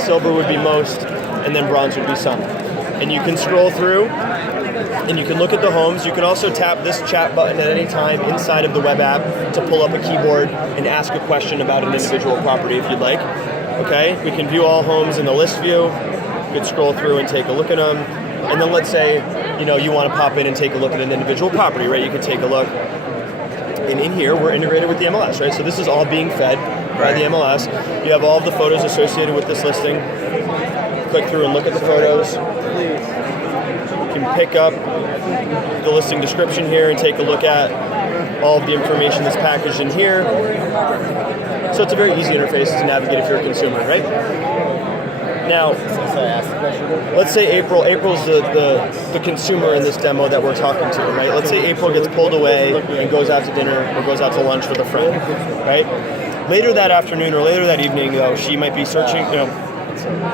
silver would be most, and then bronze would be some. And you can scroll through, and you can look at the homes. You can also tap this chat button at any time inside of the web app to pull up a keyboard and ask a question about an individual property if you'd like. Okay, we can view all homes in the list view. You can scroll through and take a look at them. And then let's say, you want to pop in and take a look at an individual property, right? You can take a look. And in here, we're integrated with the MLS, right? So this is all being fed by the MLS. You have all of the photos associated with this listing. Click through and look at the photos. You can pick up the listing description here and take a look at all of the information that's packaged in here. So it's a very easy interface to navigate if you're a consumer, right? Now, let's say April. April's the consumer in this demo that we're talking to, right? Let's say April gets pulled away and goes out to dinner or goes out to lunch with a friend, right? Later that afternoon or later that evening, though, she might be searching,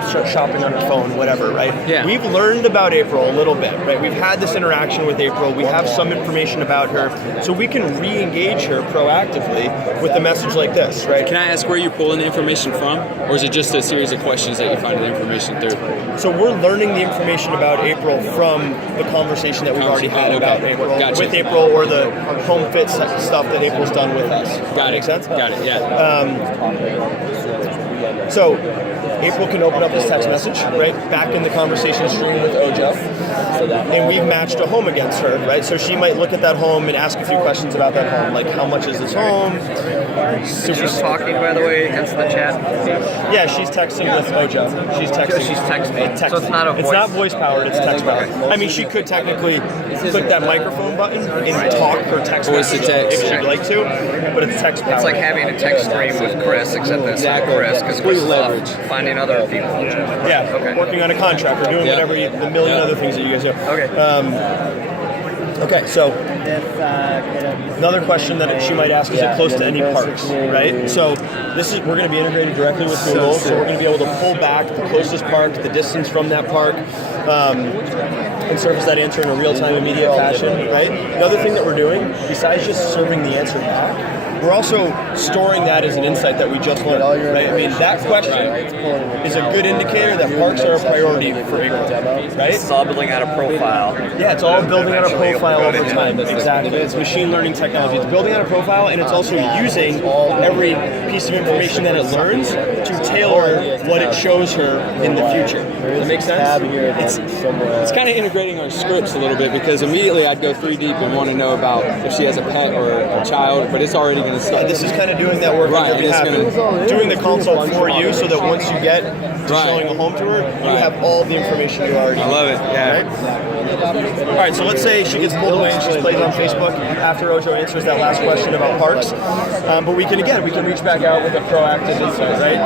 start shopping on her phone, whatever, right? Yeah. We've learned about April a little bit, right? We've had this interaction with April. We have some information about her, so we can re-engage her proactively with a message like this, right? Can I ask where you're pulling the information from, or is it just a series of questions that you find the information through? So we're learning the information about April from the conversation that we've already had about April, with April, or the home fit stuff that April's done with us. Got it. Make sense? Got it, yeah. So April can open up this text message, right, back in the conversation stream with OJO, and we've matched a home against her, right? So she might look at that home and ask a few questions about that home, like how much is this home? She's talking, by the way, against the chat. Yeah, she's texting with OJO. She's texting. She's texting. So it's not a voice. It's not voice powered. It's text powered. Okay. I mean, she could technically click that microphone button and talk her text Voice to message text. if she'd like to, but it's text powered. It's like having a text stream with Chris, except that it's not Chris, because Chris is off finding other people. Yeah, Okay. working on a contract or doing whatever, the million other things that you guys do. Okay. Okay, so another question that she might ask is it close to any parks, right? So we're going to be integrated directly with Google, so we're going to be able to pull back the closest park, the distance from that park, and surface that answer in a real-time, immediate fashion, right? Another thing that we're doing, besides just serving the answer back, we're also storing that as an insight that we just learned, right? I mean, that question is a good indicator that parks are a priority for April, right? It's all building out a profile. Yeah, it's all building out a profile over time. Exactly. It's machine learning technology. It's building out a profile, and it's also using every piece of information that it learns to tailor what it shows her in the future. Does that make sense? It's kind of integrating our scripts a little bit, because immediately I'd go 3 deep and want to know about if she has a pet or a child, but it's already going to start. This is kind of doing that work on your behalf, doing the consult for you, so that once you get to showing a home to her, you have all the information you already need. I love it, yeah. Right? All right, so let's say she gets pulled away and she plays on Facebook after OJO answers that last question about parks. But we can reach back out with a proactive insight, right?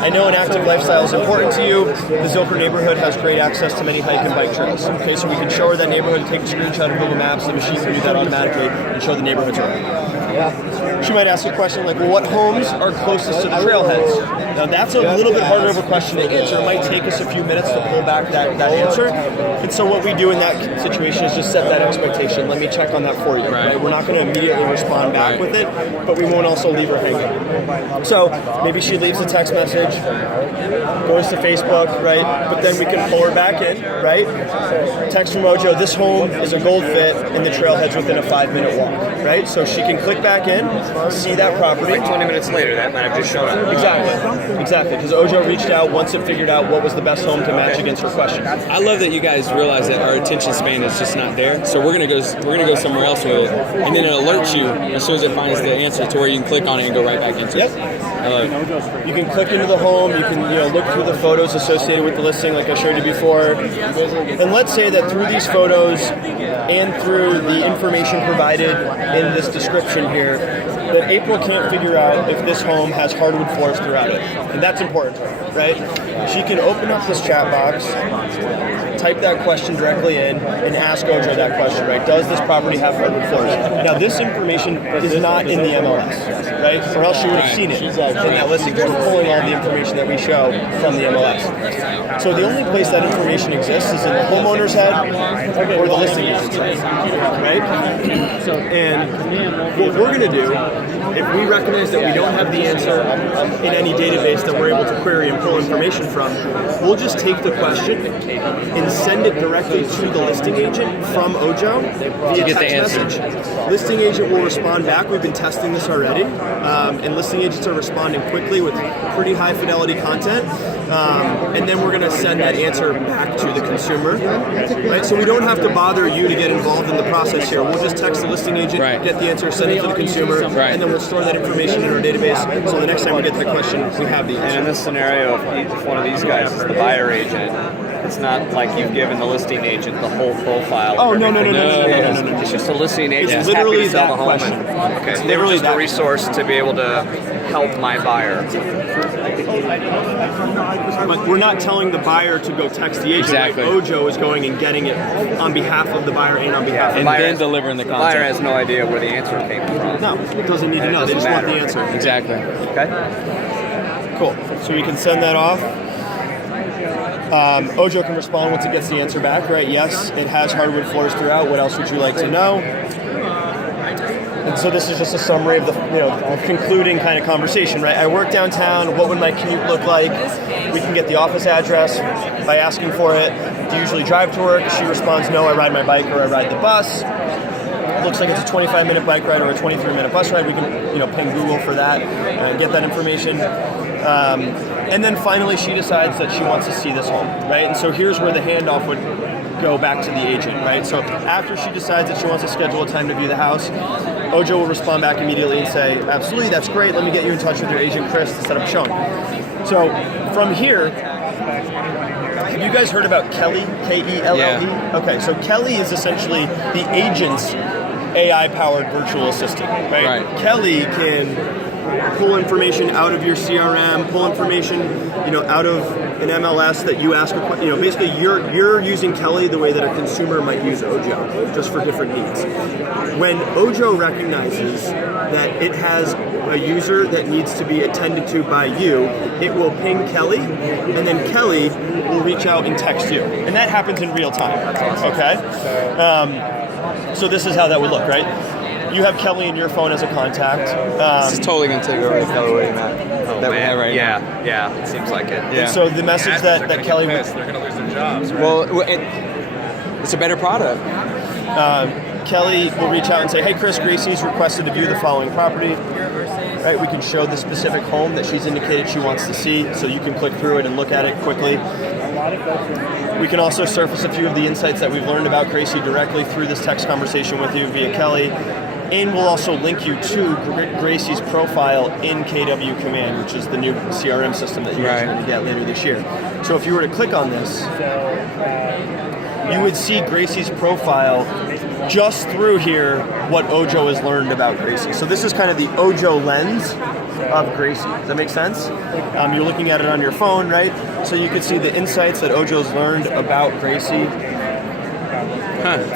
I know an active lifestyle is important to you. The Zilker neighborhood has great access to many hike and bike trails. Okay, so we can show her that neighborhood, take a screenshot of Google Maps, the machine can do that automatically and show the neighborhood to her. She might ask a question like, well, what homes are closest to the trailheads? Now that's a little bit harder of a question to answer. It might take us a few minutes to pull back that answer. And so what we do in that situation is just set that expectation. Let me check on that for you. Right? We're not going to immediately respond back with it, but we won't also leave her hanging. So maybe she leaves a text message, goes to Facebook, right? But then we can pull her back in, right? Text from OJO, this home is a gold fit and the trailhead's within a 5-minute walk, right? So she can click back in, see that property. Like 20 minutes later, that might have just shown up. Exactly, because OJO reached out once it figured out what was the best home to match against her question. I love that you guys realize that our attention span is just not there. So we're gonna go somewhere else with it, and then it alerts you as soon as it finds the answer to where you can click on it and go right back into it. I love it. You can click into the home. You can look through the photos associated with the listing, like I showed you before. And let's say that through these photos and through the information provided in this description here, that April can't figure out if this home has hardwood floors throughout it. And that's important to her, right? She can open up this chat box, type that question directly in, and ask OJO that question, right? Does this property have hardwood floors? Now, this information is not in the MLS, right? Or else she would have seen it in that listing. We're pulling all the information that we show from the MLS. So the only place that information exists is in the homeowner's head or the listing agent's head, right? And what we're going to do, if we recognize that we don't have the answer in any database that we're able to query and pull information from, we'll just take the question and send it directly to the listing agent from OJO via text message. Listing agent will respond back. We've been testing this already, and listing agents are responding quickly with pretty high fidelity content. And then we're going to send that answer back to the consumer. Right? So we don't have to bother you to get involved in the process here. We'll just text the listing agent, get the answer, send it to the consumer, and then we'll store that information in our database. So the next time we get that question, we have the answer. And in this scenario, if one of these guys is the buyer agent, it's not like you've given the listing agent the whole profile. Oh, no. It's just a listing agent. It's literally happy to sell that the home. question. Okay, It's they were literally just a resource to be able to help my buyer. But we're not telling the buyer to go text the agent. Exactly. Like OJO is going and getting it on behalf of the buyer and on behalf of And then delivering the The content. buyer has no idea where the answer came from. No, it doesn't need to know. They just want the answer. Exactly. Okay. Cool. So we can send that off. OJO can respond once it gets the answer back, right? Yes, it has hardwood floors throughout. What else would you like to know? And so this is just a summary of the concluding kind of conversation, right? I work downtown. What would my commute look like? We can get the office address by asking for it. Do you usually drive to work? She responds, no, I ride my bike or I ride the bus. Looks like it's a 25-minute bike ride or a 23-minute bus ride. We can, ping Google for that and get that information. And then finally, she decides that she wants to see this home, right? And so here's where the handoff would go back to the agent, right? So after she decides that she wants to schedule a time to view the house, OJO will respond back immediately and say, absolutely, that's great. Let me get you in touch with your agent, Chris, to set up a showing. So from here, have you guys heard about Kelly, K-E-L-L-E? Yeah. Okay, so Kelly is essentially the agent's AI-powered virtual assistant, right? Kelly can pull information out of your CRM, pull information, out of an MLS that you ask. Basically, you're using Kelly the way that a consumer might use OJO, just for different needs. When OJO recognizes that it has a user that needs to be attended to by you, it will ping Kelly, and then Kelly will reach out and text you, and that happens in real time. Okay. So this is how that would look, right? You have Kelly in your phone as a contact. This is totally going to take over the Keller waiting map that we have right now. Yeah, it seems like it. Yeah. So the message that Kelly would... They're going to lose their jobs. Right? Well, it's a better product. Kelly will reach out and say, hey, Chris, Gracie's requested to view the following property. Right, we can show the specific home that she's indicated she wants to see, so you can click through it and look at it quickly. We can also surface a few of the insights that we've learned about Gracie directly through this text conversation with you via Kelly. And we'll also link you to Gracie's profile in KW Command, which is the new CRM system that you're going to get later this year. So if you were to click on this, you would see Gracie's profile just through here what OJO has learned about Gracie. So this is kind of the OJO lens of Gracie. Does that make sense? You're looking at it on your phone, right? So you can see the insights that OJO's learned about Gracie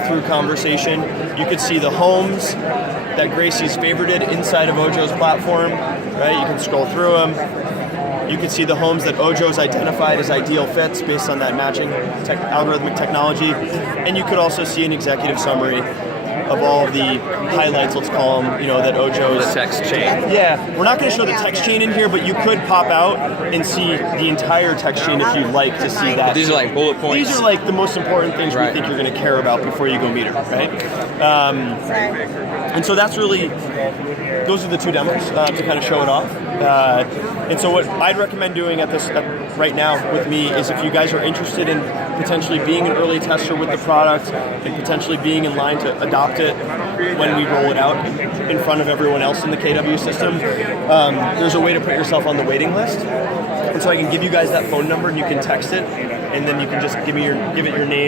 through conversation. You could see the homes that Gracie's favorited inside of OJO's platform, right? You can scroll through them. You can see the homes that OJO's identified as ideal fits based on that matching algorithmic technology. And you could also see an executive summary of all of the highlights, let's call them, that OJO is... The text chain. Yeah, we're not going to show the text chain in here, but you could pop out and see the entire text chain if you'd like to see that. These are like bullet points. These are like the most important things we think you're going to care about before you go meet her, right? And so that's really, those are the two demos to kind of show it off. And so what I'd recommend doing right now with me is if you guys are interested in potentially being an early tester with the product and potentially being in line to adopt it when we roll it out in front of everyone else in the KW system, there's a way to put yourself on the waiting list. And so I can give you guys that phone number and you can text it, and then you can just give it your name.